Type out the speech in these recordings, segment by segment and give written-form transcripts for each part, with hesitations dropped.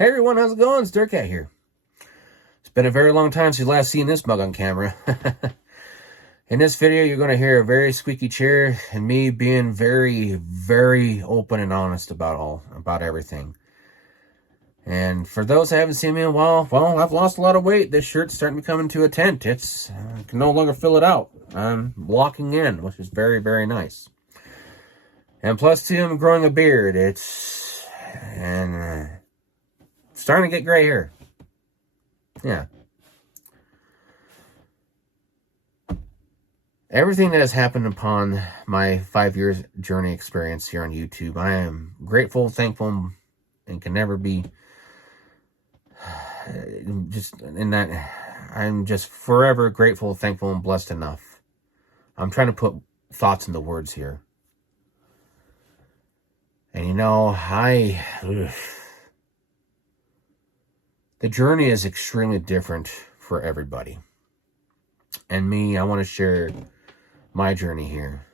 Hey everyone, how's it going? It's Dirtcat here. It's been a very long time since you last seen this mug on camera. In this video, you're going to hear a very squeaky chair and me being very, very open and honest about everything. And for those that haven't seen me in a while, well, I've lost a lot of weight. This shirt's starting to come into a tent. I can no longer fill it out. I'm locking in, which is very, very nice. And plus two, I'm growing a beard. Starting to get gray hair. Yeah. Everything that has happened upon my 5 years journey experience here on YouTube, I am grateful, thankful, and can never be I'm just forever grateful, thankful, and blessed enough. I'm trying to put thoughts into words here. And you know, the journey is extremely different for everybody. And me, I want to share my journey here.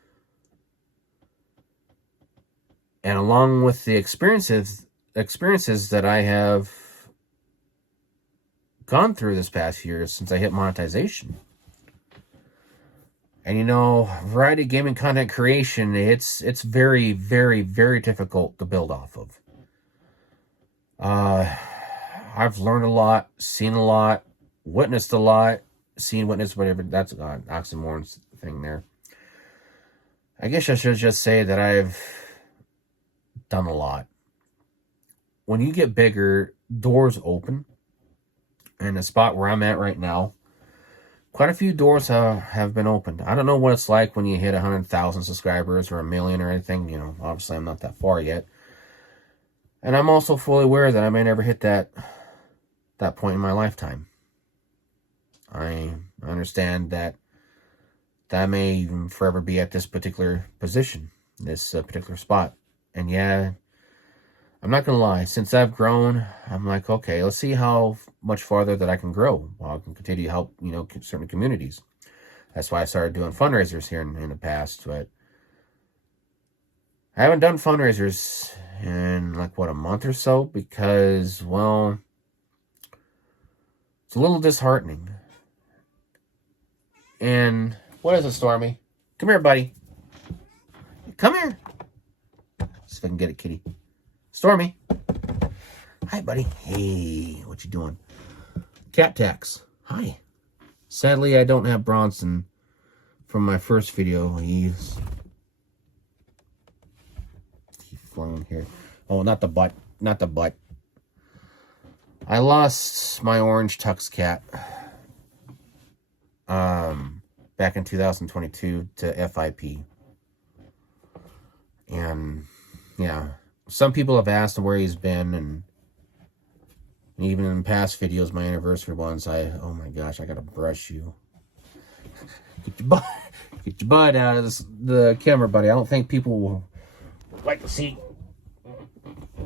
And along with the experiences that I have gone through this past year since I hit monetization. And you know, variety gaming content creation, it's very, very, very difficult to build off of. I've learned a lot, seen a lot, witnessed a lot, whatever, that's an oxymoron thing there. I guess I should just say that I've done a lot. When you get bigger, doors open. And the spot where I'm at right now, quite a few doors have been opened. I don't know what it's like when you hit 100,000 subscribers or 1 million or anything. You know, obviously I'm not that far yet. And I'm also fully aware that I may never hit that point in my lifetime. I understand that may even forever be at this particular position, this particular spot. And yeah, I'm not going to lie. Since I've grown, I'm like, okay, let's see how much farther that I can grow while I can continue to help, you know, certain communities. That's why I started doing fundraisers here in the past. But I haven't done fundraisers in like, a month or so because, well, it's a little disheartening. And what is it, Stormy? Come here, buddy. Come here. See if I can get it, kitty. Stormy. Hi, buddy. Hey, what you doing? Cat Tax. Hi. Sadly, I don't have Bronson from my first video. He's flown here. Oh, not the butt. Not the butt. I lost my orange tux cat back in 2022 to FIP. And yeah, some people have asked where he's been, and even in past videos, my anniversary ones, oh my gosh, I gotta brush you. Get your butt out of the camera, buddy. I don't think people will like to see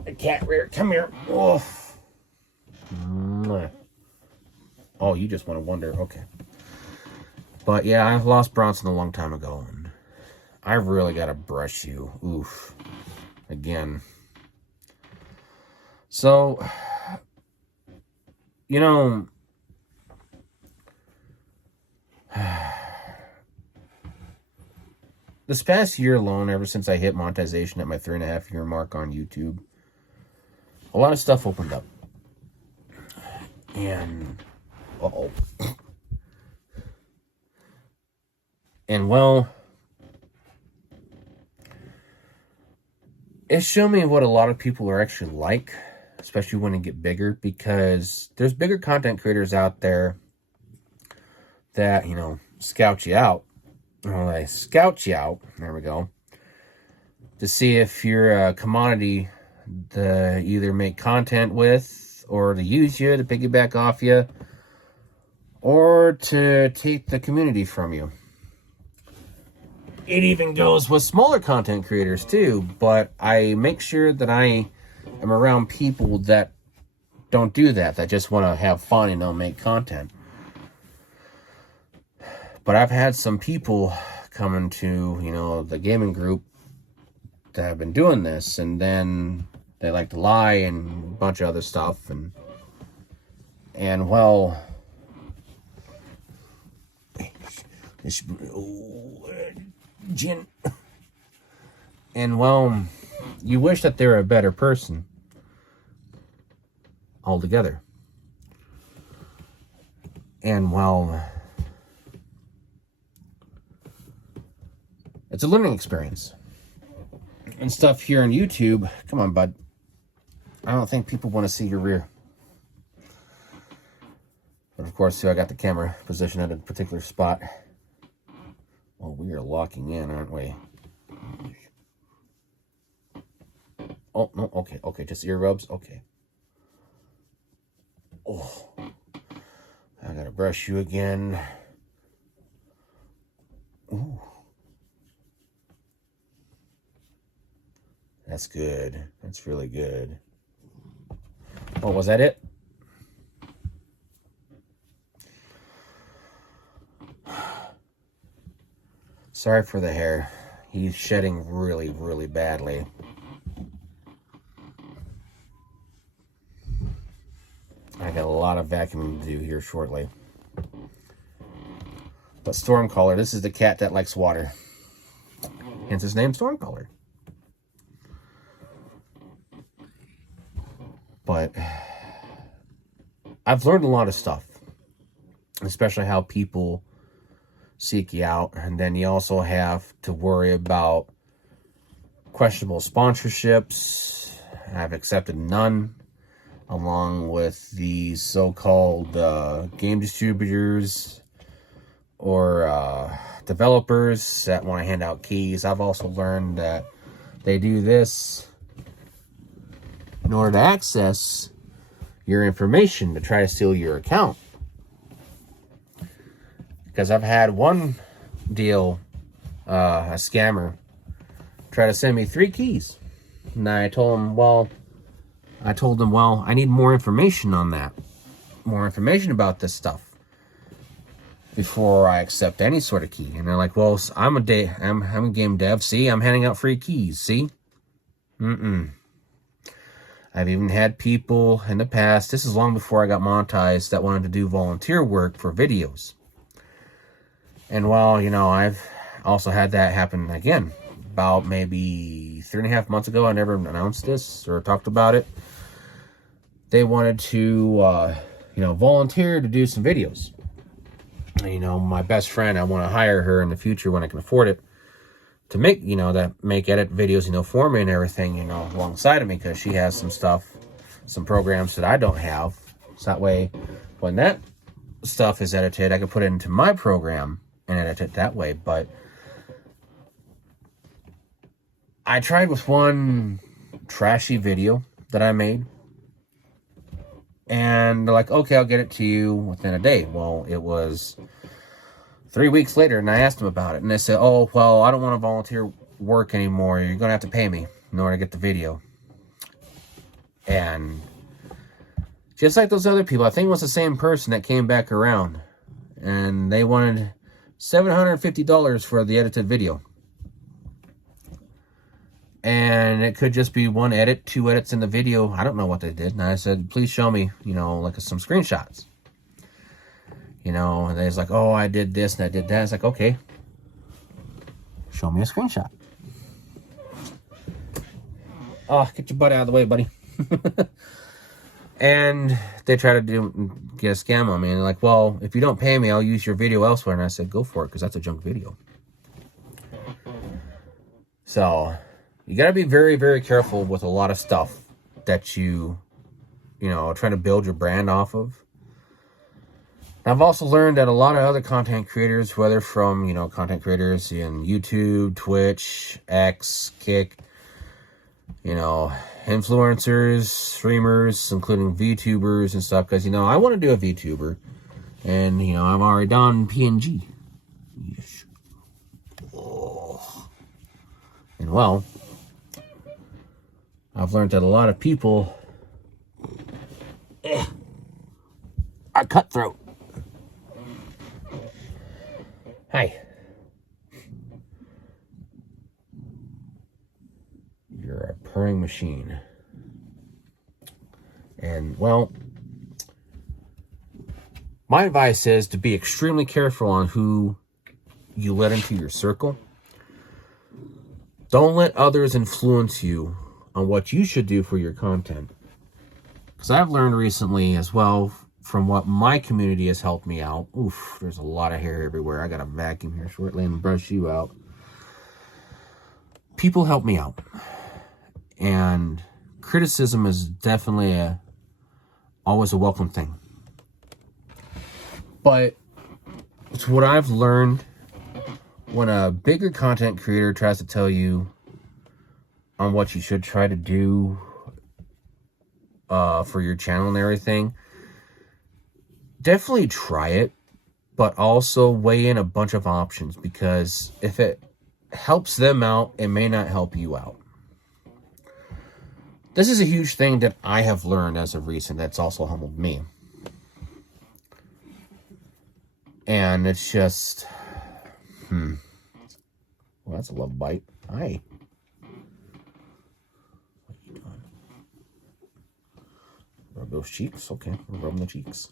a cat rear. Come here. Oh, you just want to wonder. Okay. But yeah, I've lost Bronson a long time ago, and I really gotta brush you. Oof. Again. So, you know, this past year alone, ever since I hit monetization at my 3.5-year mark on YouTube, a lot of stuff opened up. And, and well, it showed me what a lot of people are actually like, especially when they get bigger, because there's bigger content creators out there that, you know, scout you out. Well, they scout you out, there we go, to see if you're a commodity to either make content with, or to use you, to piggyback off you, or to take the community from you. It even goes with smaller content creators too, but I make sure that I am around people that don't do that, that just want to have fun and don't make content. But I've had some people come into, you know, the gaming group that have been doing this, and then They like to lie and a bunch of other stuff. And well, gin. And well, you wish that they're a better person altogether. And well, it's a learning experience. And stuff here on YouTube, come on, bud. I don't think people want to see your rear. But of course, I got the camera positioned at a particular spot. Oh, we are locking in, aren't we? Oh, no, okay, just earrubs, okay. Oh, I gotta brush you again. Ooh. That's good. That's really good. Oh, was that it? Sorry for the hair. He's shedding really, really badly. I got a lot of vacuuming to do here shortly. But Stormcaller, this is the cat that likes water. Hence his name, Stormcaller. But I've learned a lot of stuff, especially how people seek you out. And then you also have to worry about questionable sponsorships. I've accepted none, along with the so-called game distributors or developers that want to hand out keys. I've also learned that they do this in order to access your information to try to steal your account. Because I've had one deal, a scammer, try to send me 3 keys. And I told him, well, I need more information on that. More information about this stuff before I accept any sort of key. And they're like, well, I'm a game dev. See, I'm handing out free keys. See? I've even had people in the past, this is long before I got monetized, that wanted to do volunteer work for videos. And well, you know, I've also had that happen again. About maybe 3.5 months ago, I never announced this or talked about it. They wanted to, volunteer to do some videos. You know, my best friend, I want to hire her in the future when I can afford it to make, edit videos, for me and everything, alongside of me, because she has some stuff, some programs that I don't have. So that way, when that stuff is edited, I can put it into my program and edit it that way. But I tried with one trashy video that I made, and they're like, okay, I'll get it to you within a day. Well, it was 3 weeks later, and I asked them about it, and they said, oh, well, I don't want to volunteer work anymore. You're going to have to pay me in order to get the video. And just like those other people, I think it was the same person that came back around, and they wanted $750 for the edited video. And it could just be 1 edit, 2 edits in the video. I don't know what they did. And I said, please show me, some screenshots. And they was like, oh, I did this and I did that. It's like, okay, show me a screenshot. Oh, get your butt out of the way, buddy. And they try to get a scam on me. And they're like, well, if you don't pay me, I'll use your video elsewhere. And I said, go for it, because that's a junk video. So you got to be very, very careful with a lot of stuff that you trying to build your brand off of. I've also learned that a lot of other content creators, whether from, content creators in YouTube, Twitch, X, Kick, influencers, streamers, including VTubers and stuff, because, I want to do a VTuber, and, I've already done PNG. Yes. Oh. And, well, I've learned that a lot of people are cutthroat. Hi. You're a purring machine. And, well, my advice is to be extremely careful on who you let into your circle. Don't let others influence you on what you should do for your content. Because I've learned recently as well from what my community has helped me out. Oof, there's a lot of hair everywhere. I got to vacuum here shortly and brush you out. People help me out. And criticism is definitely always a welcome thing. But it's what I've learned when a bigger content creator tries to tell you on what you should try to do for your channel and everything, definitely try it, but also weigh in a bunch of options, because if it helps them out, it may not help you out. This is a huge thing that I have learned as of recent that's also humbled me. And it's just, well, that's a love bite. Hi. What are you doing? Rub those cheeks? Okay, we're rubbing the cheeks.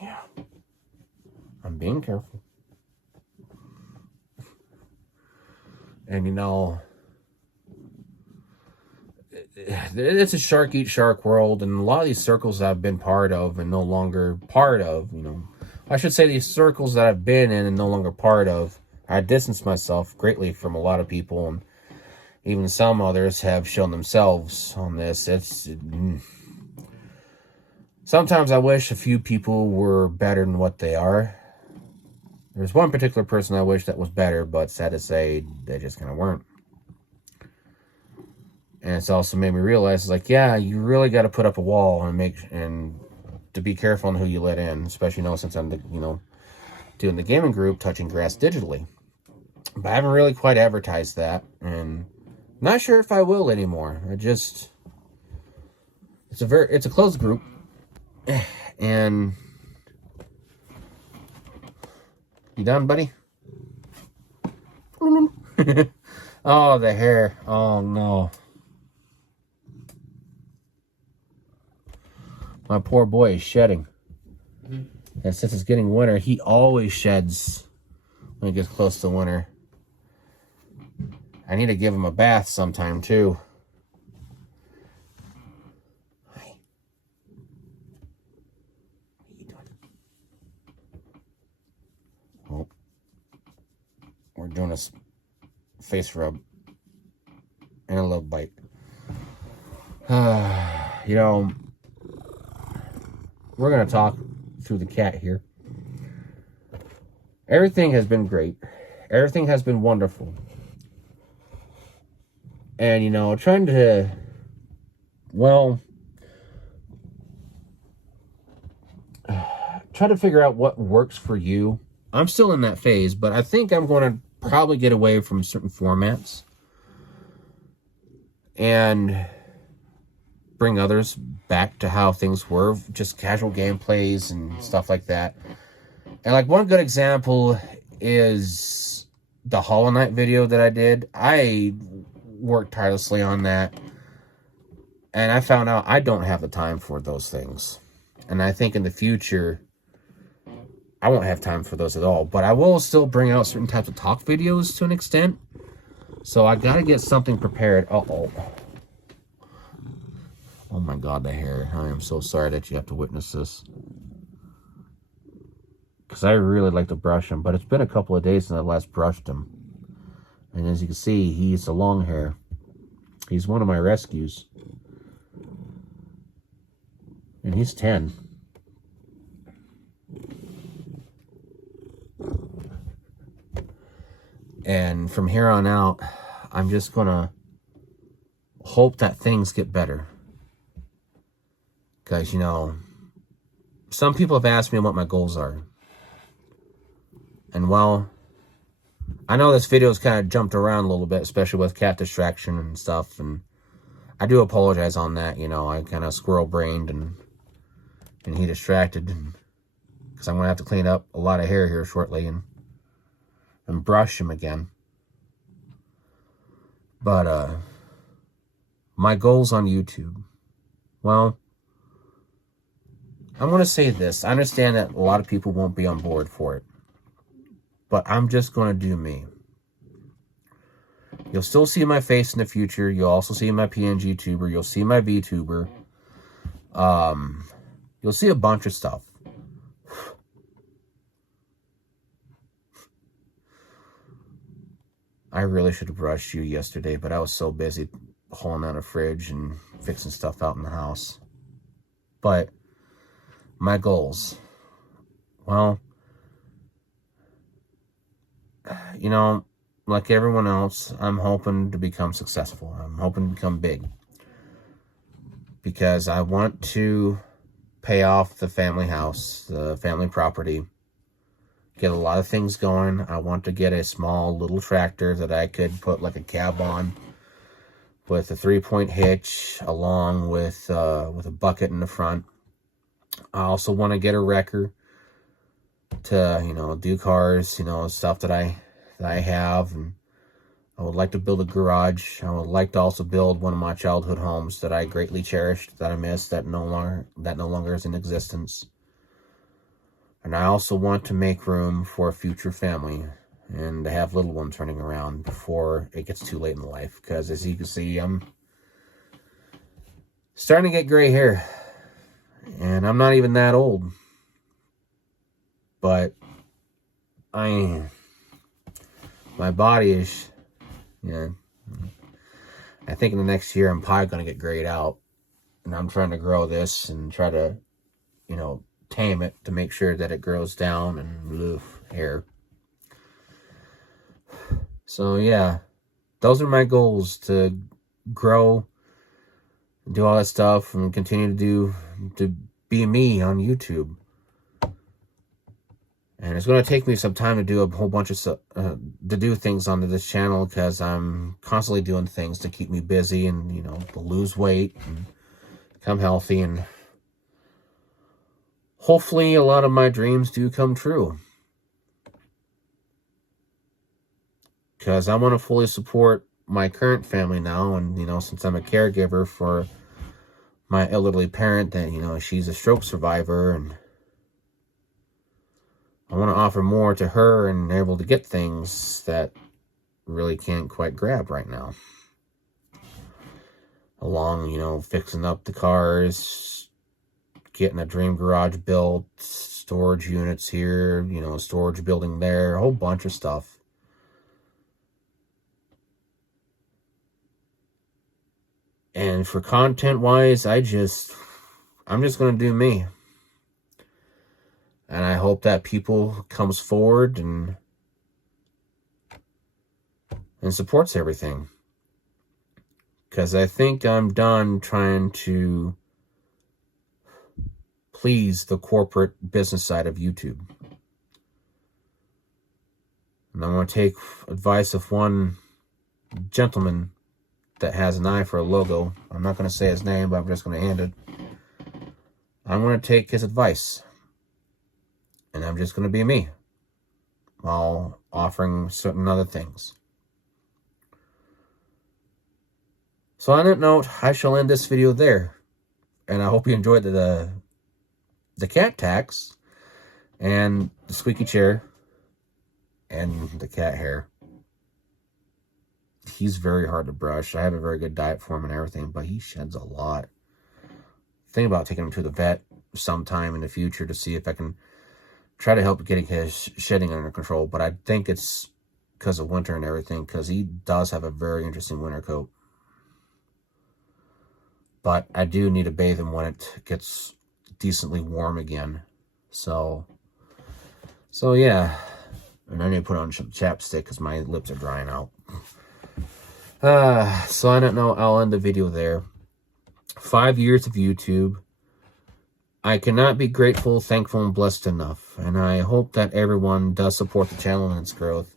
Yeah. I'm being careful. And you know, it's a shark eat shark world, and a lot of these circles that I've been part of and no longer part of, you know, I should say these circles that I've been in and no longer part of, I distanced myself greatly from a lot of people, and even some others have shown themselves on this. Sometimes I wish a few people were better than what they are. There's one particular person I wish that was better, but sad to say, they just kind of weren't. And it's also made me realize, like, yeah, you really got to put up a wall and to be careful on who you let in, especially, you know, since I'm, doing the gaming group, Touching Grass digitally. But I haven't really quite advertised that, and not sure if I will anymore. It's a closed group, and you done, buddy? Oh, the hair. Oh, no. My poor boy is shedding. And since it's getting winter, he always sheds when it gets close to winter. I need to give him a bath sometime, too. Hi. What are you doing? Oh. We're doing a face rub and a love bite. You know, we're going to talk through the cat here. Everything has been great. Everything has been wonderful. And, you know, trying to, well, try to figure out what works for you. I'm still in that phase, but I think I'm going to probably get away from certain formats and bring others back to how things were, just casual gameplays and stuff like that. And like one good example is the Hollow Knight video that I did. I worked tirelessly on that, and I found out I don't have the time for those things. And I think in the future, I won't have time for those at all. But I will still bring out certain types of talk videos to an extent. So I gotta get something prepared. Uh-oh. Oh my God, the hair. I am so sorry that you have to witness this. Because I really like to brush him, but it's been a couple of days since I last brushed him. And as you can see, he's a long hair. He's one of my rescues. And he's 10. And from here on out, I'm just going to hope that things get better. Because, you know, some people have asked me what my goals are. And, well, I know this video's kind of jumped around a little bit, especially with cat distraction and stuff. And I do apologize on that, you know. I kind of squirrel-brained and he distracted. Because I'm going to have to clean up a lot of hair here shortly and brush him again. But, My goals on YouTube. Well, I'm going to say this. I understand that a lot of people won't be on board for it. But I'm just going to do me. You'll still see my face in the future. You'll also see my PNG tuber. You'll see my VTuber. You'll see a bunch of stuff. I really should have brushed you yesterday, but I was so busy hauling out a fridge and fixing stuff out in the house. But my goals. Well, you know, like everyone else, I'm hoping to become successful. I'm hoping to become big. Because I want to pay off the family house, the family property. Get a lot of things going. I want to get a small little tractor that I could put like a cab on with a 3-point hitch along with a bucket in the front. I also want to get a wrecker to, you know, do cars, you know, stuff that I have. And I would like to build a garage. I would like to also build one of my childhood homes that I greatly cherished, that I miss, that no longer is in existence. And I also want to make room for a future family and to have little ones running around before it gets too late in life. Because as you can see, I'm starting to get gray hair. And I'm not even that old. But my body is, yeah. I think in the next year I'm probably going to get grayed out. And I'm trying to grow this and try to, you know, tame it to make sure that it grows down and hair. So yeah, those are my goals, to grow, do all that stuff, and continue to be me on YouTube. And it's going to take me some time to do a whole bunch of stuff, to do things onto this channel, because I'm constantly doing things to keep me busy and, you know, to lose weight and become healthy, and hopefully a lot of my dreams do come true. Because I want to fully support my current family now, and, you know, since I'm a caregiver for my elderly parent, that, you know, she's a stroke survivor, and I want to offer more to her and able to get things that really can't quite grab right now. Along, you know, fixing up the cars, getting a dream garage built, storage units here, you know, a storage building there, a whole bunch of stuff. And for content-wise, I'm just going to do me. And I hope that people comes forward and supports everything. Because I think I'm done trying to please the corporate business side of YouTube. And I'm going to take advice of one gentleman that has an eye for a logo. I'm not going to say his name, but I'm just going to hand it. I'm going to take his advice. And I'm just going to be me, while offering certain other things. So on that note, I shall end this video there. And I hope you enjoyed the cat tax, and the squeaky chair, and the cat hair. He's very hard to brush. I have a very good diet for him and everything, but he sheds a lot. Think about taking him to the vet sometime in the future to see if I can try to help getting his shedding under control. But I think it's because of winter and everything, because he does have a very interesting winter coat. But I do need to bathe him when it gets decently warm again. So yeah. And I need to put on some chapstick because my lips are drying out. So I don't know. I'll end the video there. 5 years of YouTube. I cannot be grateful, thankful, and blessed enough. And I hope that everyone does support the channel and its growth.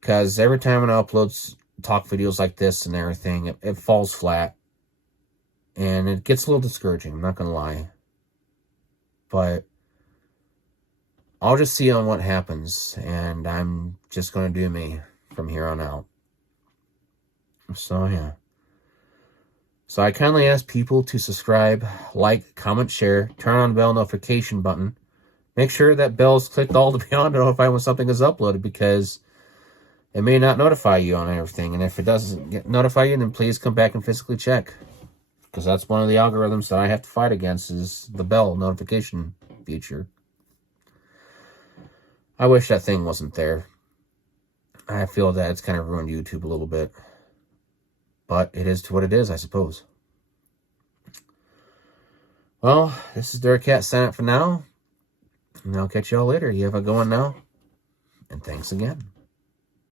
Because every time I upload talk videos like this and everything, it falls flat. And it gets a little discouraging, I'm not going to lie. But I'll just see on what happens. And I'm just going to do me from here on out. So, yeah. So I kindly ask people to subscribe, like, comment, share, turn on the bell notification button. Make sure that bell is clicked all to be on to notify when something is uploaded, because it may not notify you on everything. And if it doesn't notify you, then please come back and physically check. Because that's one of the algorithms that I have to fight against, is the bell notification feature. I wish that thing wasn't there. I feel that it's kind of ruined YouTube a little bit. But it is what it is, I suppose. Well, this is Dirk Cat signing up for now. And I'll catch y'all later. You have a good one now. And thanks again.